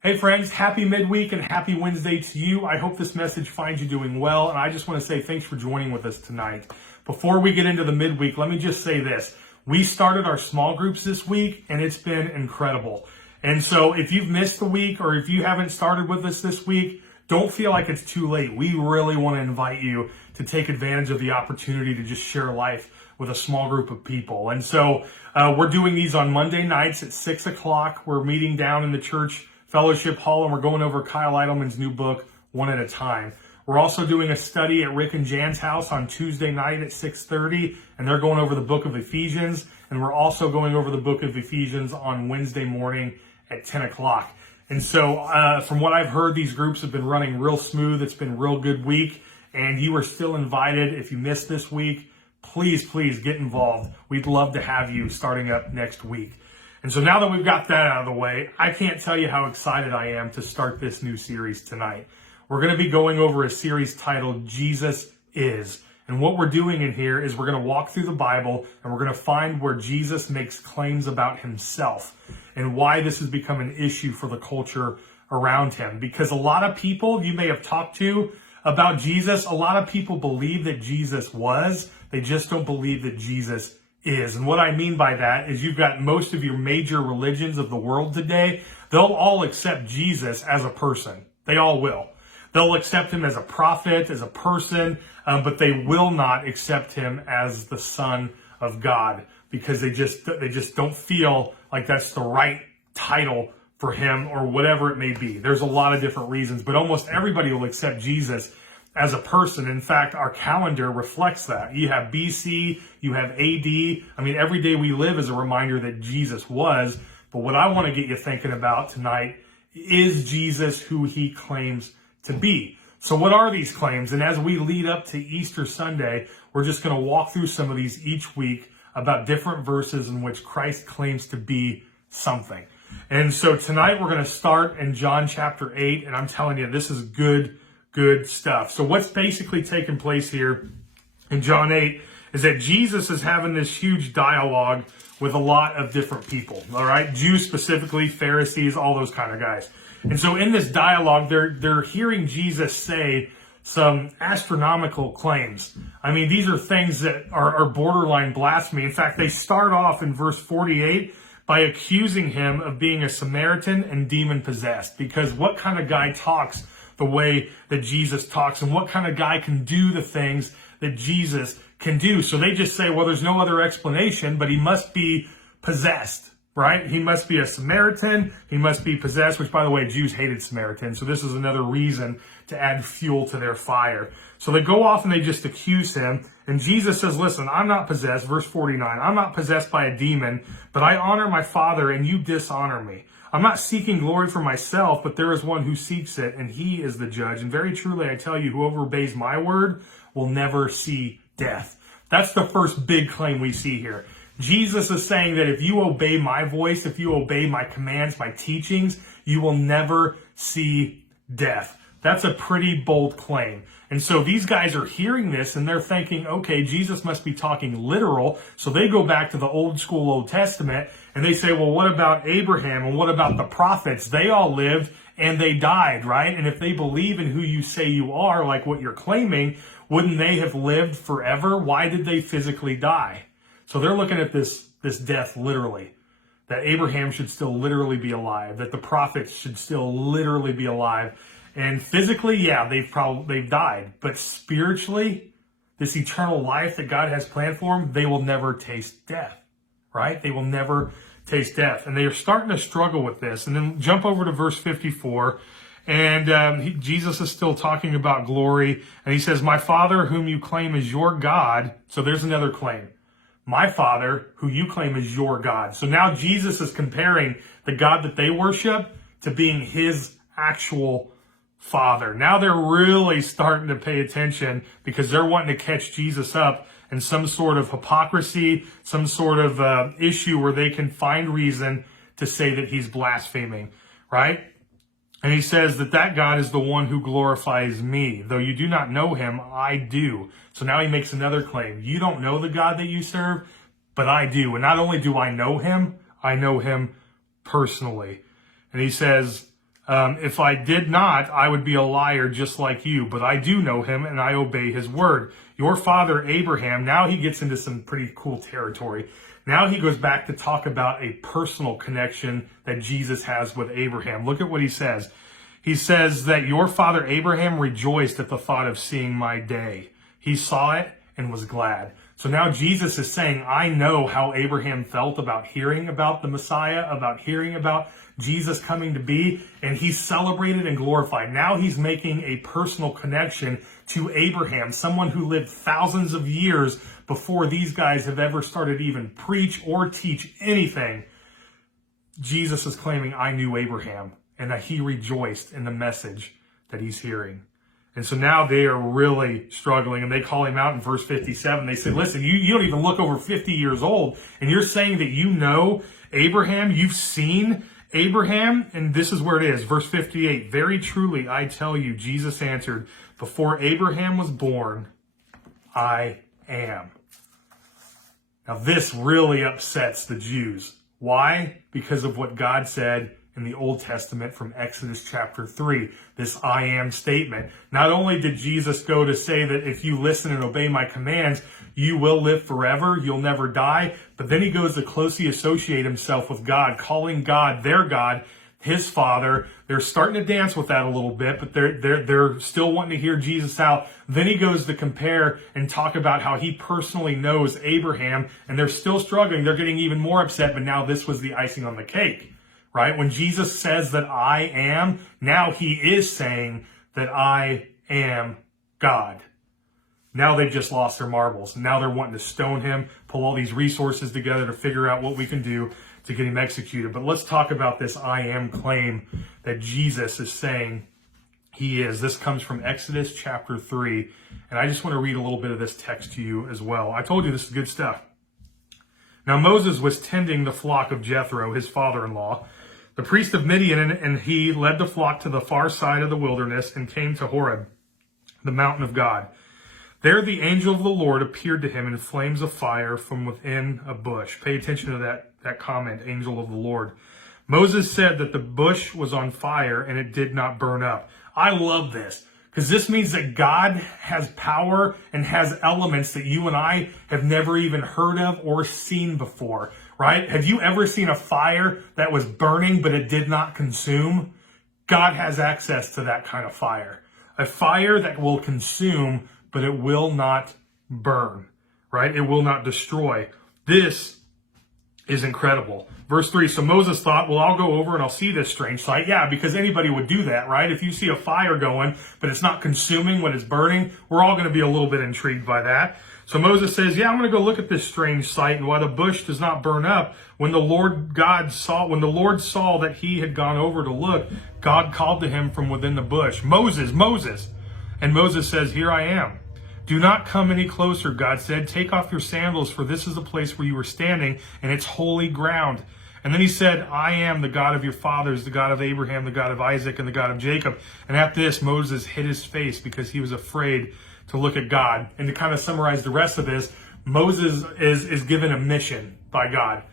Hey friends, happy midweek and happy Wednesday to you. I hope this message finds you doing well, and I just want to say thanks for joining with us tonight. Before we get into the midweek, let me just say this. We started our small groups this week, and it's been incredible. And so if you've missed the week or if you haven't started with us this week, don't feel like it's too late. We really want to invite you to take advantage of the opportunity to just share life with a small group of people. And so we're doing these on Monday nights at 6 o'clock. We're meeting down in the church fellowship hall, and we're going over Kyle Idleman's new book, One at a Time. We're also doing a study at Rick and Jan's house on Tuesday night at 6:30, and they're going over the book of Ephesians. And we're also going over the book of Ephesians on Wednesday morning at 10 o'clock. And so from what I've heard, these groups have been running real smooth. It's been a real good week, and you are still invited. If you missed this week, please get involved. We'd love to have you starting up next week. And so now that we've got that out of the way, I can't tell you how excited I am to start this new series tonight. We're going to be going over a series titled Jesus Is. And what we're doing in here is we're going to walk through the Bible and we're going to find where Jesus makes claims about himself and why this has become an issue for the culture around him. Because a lot of people you may have talked to about Jesus, a lot of people believe that Jesus was, they just don't believe that Jesus is. And what I mean by that is you've got most of your major religions of the world today, they'll all accept Jesus as a person. They all will. They'll accept him as a prophet, as a person, but they will not accept him as the Son of God because they just don't feel like that's the right title for him or whatever it may be. There's a lot of different reasons, but almost everybody will accept Jesus as a person. In fact, our calendar reflects that. You have BC, you have AD. I mean, every day we live is a reminder that Jesus was. But what I want to get you thinking about tonight is Jesus who he claims to be. So what are these claims? And as we lead up to Easter Sunday, we're just going to walk through some of these each week about different verses in which Christ claims to be something. And so tonight we're going to start in John chapter 8. And I'm telling you, this is good stuff. So what's basically taking place here in John 8 is that Jesus is having this huge dialogue with a lot of different people, all right? Jews specifically, Pharisees, all those kind of guys. And so in this dialogue, they're hearing Jesus say some astronomical claims. I mean, these are things that are borderline blasphemy. In fact, they start off in verse 48 by accusing him of being a Samaritan and demon-possessed. Because what kind of guy talks the way that Jesus talks, and what kind of guy can do the things that Jesus can do? So they just say, well, there's no other explanation, but he must be possessed, right? He must be a Samaritan. He must be possessed, which, by the way, Jews hated Samaritans. So this is another reason to add fuel to their fire. So they go off and they just accuse him. And Jesus says, listen, I'm not possessed. Verse 49, I'm not possessed by a demon, but I honor my Father and you dishonor me. I'm not seeking glory for myself, but there is one who seeks it, and he is the judge. And very truly, I tell you, whoever obeys my word will never see death. That's the first big claim we see here. Jesus is saying that if you obey my voice, if you obey my commands, my teachings, you will never see death. That's a pretty bold claim. And so these guys are hearing this and they're thinking, okay, Jesus must be talking literal. So they go back to the old school Old Testament and they say, well, what about Abraham and what about the prophets? They all lived and they died, right? And if they believe in who you say you are, like what you're claiming, wouldn't they have lived forever? Why did they physically die? So they're looking at this death literally, that Abraham should still literally be alive, that the prophets should still literally be alive. And physically, yeah, they've died. But spiritually, this eternal life that God has planned for them, they will never taste death, right? They will never taste death. And they are starting to struggle with this. And then jump over to verse 54. And Jesus is still talking about glory. And he says, my Father, whom you claim is your God. So there's another claim. My Father, who you claim is your God. So now Jesus is comparing the God that they worship to being his actual Father. Now they're really starting to pay attention because they're wanting to catch Jesus up in some sort of hypocrisy, some sort of issue where they can find reason to say that he's blaspheming, right? And he says that God is the one who glorifies me. Though you do not know him, I do. So now he makes another claim. You don't know the God that you serve, but I do. And not only do I know him personally. And he says, If I did not, I would be a liar just like you, but I do know him and I obey his word. Your father Abraham," now he gets into some pretty cool territory. Now he goes back to talk about a personal connection that Jesus has with Abraham. Look at what he says. He says that your father Abraham rejoiced at the thought of seeing my day. He saw it and was glad. So now Jesus is saying, I know how Abraham felt about hearing about the Messiah, about hearing about Jesus coming to be, and he's celebrated and glorified. Now he's making a personal connection to Abraham, someone who lived thousands of years before these guys have ever started to even preach or teach anything. Jesus is claiming, I knew Abraham, and that he rejoiced in the message that he's hearing. And so now they are really struggling, and they call him out in verse 57. They say, listen, you don't even look over 50 years old, and you're saying that you know Abraham, you've seen Abraham? And this is where it is, verse 58. Very truly, I tell you, Jesus answered, before Abraham was born, I am. Now this really upsets the Jews. Why? Because of what God said in the Old Testament from Exodus chapter 3, this I am statement. Not only did Jesus go to say that if you listen and obey my commands, you will live forever, you'll never die, but then he goes to closely associate himself with God, calling God their God, his Father. They're starting to dance with that a little bit, but they're still wanting to hear Jesus out. Then he goes to compare and talk about how he personally knows Abraham, and they're still struggling. They're getting even more upset, but now this was the icing on the cake. Right? When Jesus says that I am, now he is saying that I am God. Now they've just lost their marbles. Now they're wanting to stone him, pull all these resources together to figure out what we can do to get him executed. But let's talk about this I am claim that Jesus is saying he is. This comes from Exodus chapter 3. And I just want to read a little bit of this text to you as well. I told you this is good stuff. Now Moses was tending the flock of Jethro, his father-in-law, the priest of Midian, and he led the flock to the far side of the wilderness and came to Horeb, the mountain of God. There the angel of the Lord appeared to him in flames of fire from within a bush. Pay attention to that comment, angel of the Lord. Moses said that the bush was on fire and it did not burn up. I love this because this means that God has power and has elements that you and I have never even heard of or seen before. Right? Have you ever seen a fire that was burning but it did not consume? God has access to that kind of fire. A fire that will consume but it will not burn. Right? It will not destroy. This is incredible. Verse 3, so Moses thought, well, I'll go over and I'll see this strange sight. Yeah, because anybody would do that, right? If you see a fire going but it's not consuming when it's burning, we're all going to be a little bit intrigued by that. So Moses says, yeah, I'm going to go look at this strange sight and why the bush does not burn up. When the Lord saw that he had gone over to look, God called to him from within the bush, Moses, Moses. And Moses says, here I am. Do not come any closer, God said. Take off your sandals, for this is the place where you are standing, and it's holy ground. And then he said, I am the God of your fathers, the God of Abraham, the God of Isaac, and the God of Jacob. And after this, Moses hid his face because he was afraid to look at God. And to kind of summarize the rest of this, Moses is given a mission by God.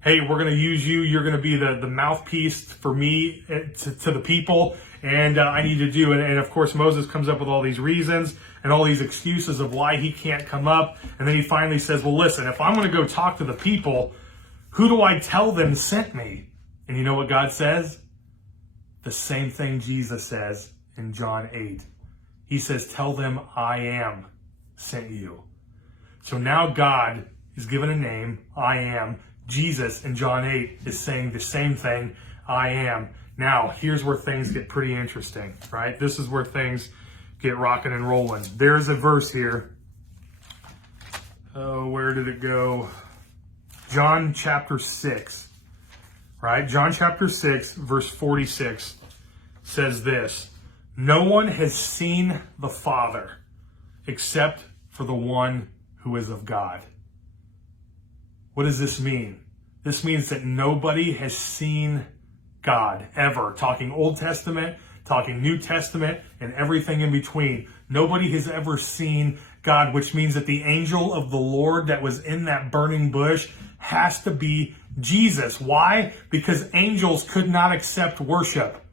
Hey, we're going to use you. You're going to be the mouthpiece for me to the people. And I need to do it. And of course, Moses comes up with all these reasons and all these excuses of why he can't come up. And then he finally says, well, listen, if I'm going to go talk to the people, who do I tell them sent me? And you know what God says? The same thing Jesus says in John 8. He says, tell them I am sent you. So now God is given a name, I am. Jesus in John 8 is saying the same thing, I am. Now, here's where things get pretty interesting, right? This is where things get rocking and rolling. There's a verse here. Oh, where did it go? John chapter 6, right? John chapter 6, verse 46 says this. No one has seen the Father except for the one who is of God. What does this mean? This means that nobody has seen God ever. Talking Old Testament, talking New Testament, and everything in between. Nobody has ever seen God, which means that the angel of the Lord that was in that burning bush has to be Jesus. Why? Because angels could not accept worship.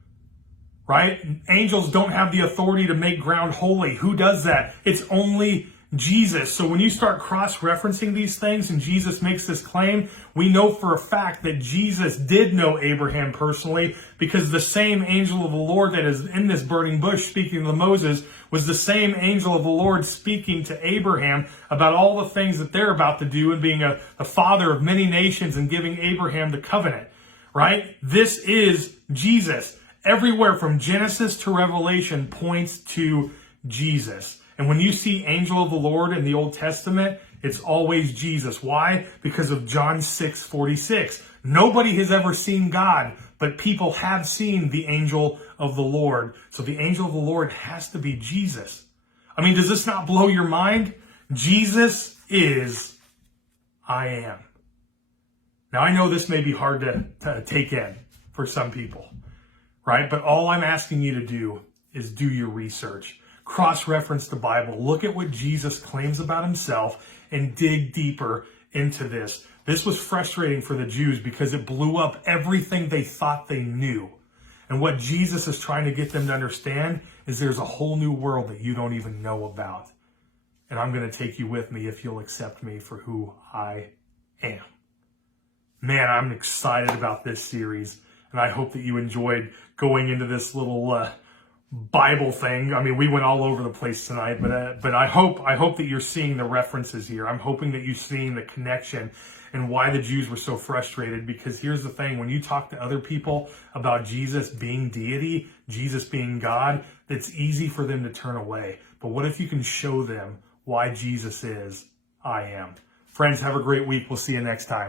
right? Angels don't have the authority to make ground holy. Who does that? It's only Jesus. So when you start cross-referencing these things and Jesus makes this claim, we know for a fact that Jesus did know Abraham personally, because the same angel of the Lord that is in this burning bush speaking to Moses was the same angel of the Lord speaking to Abraham about all the things that they're about to do and being a father of many nations and giving Abraham the covenant, right? This is Jesus. Everywhere from Genesis to Revelation points to Jesus. And when you see angel of the Lord in the Old Testament, it's always Jesus. Why? Because of John 6:46. Nobody has ever seen God, but people have seen the angel of the Lord. So the angel of the Lord has to be Jesus. I mean, does this not blow your mind? Jesus is I am. Now, I know this may be hard to take in for some people, right? But all I'm asking you to do is do your research. Cross-reference the Bible. Look at what Jesus claims about himself and dig deeper into this. This was frustrating for the Jews because it blew up everything they thought they knew. And what Jesus is trying to get them to understand is there's a whole new world that you don't even know about. And I'm going to take you with me if you'll accept me for who I am. Man, I'm excited about this series. And I hope that you enjoyed going into this little Bible thing. I mean, we went all over the place tonight, but I hope that you're seeing the references here. I'm hoping that you're seeing the connection and why the Jews were so frustrated. Because here's the thing: when you talk to other people about Jesus being deity, Jesus being God, it's easy for them to turn away. But what if you can show them why Jesus is I am? Friends, have a great week. We'll see you next time.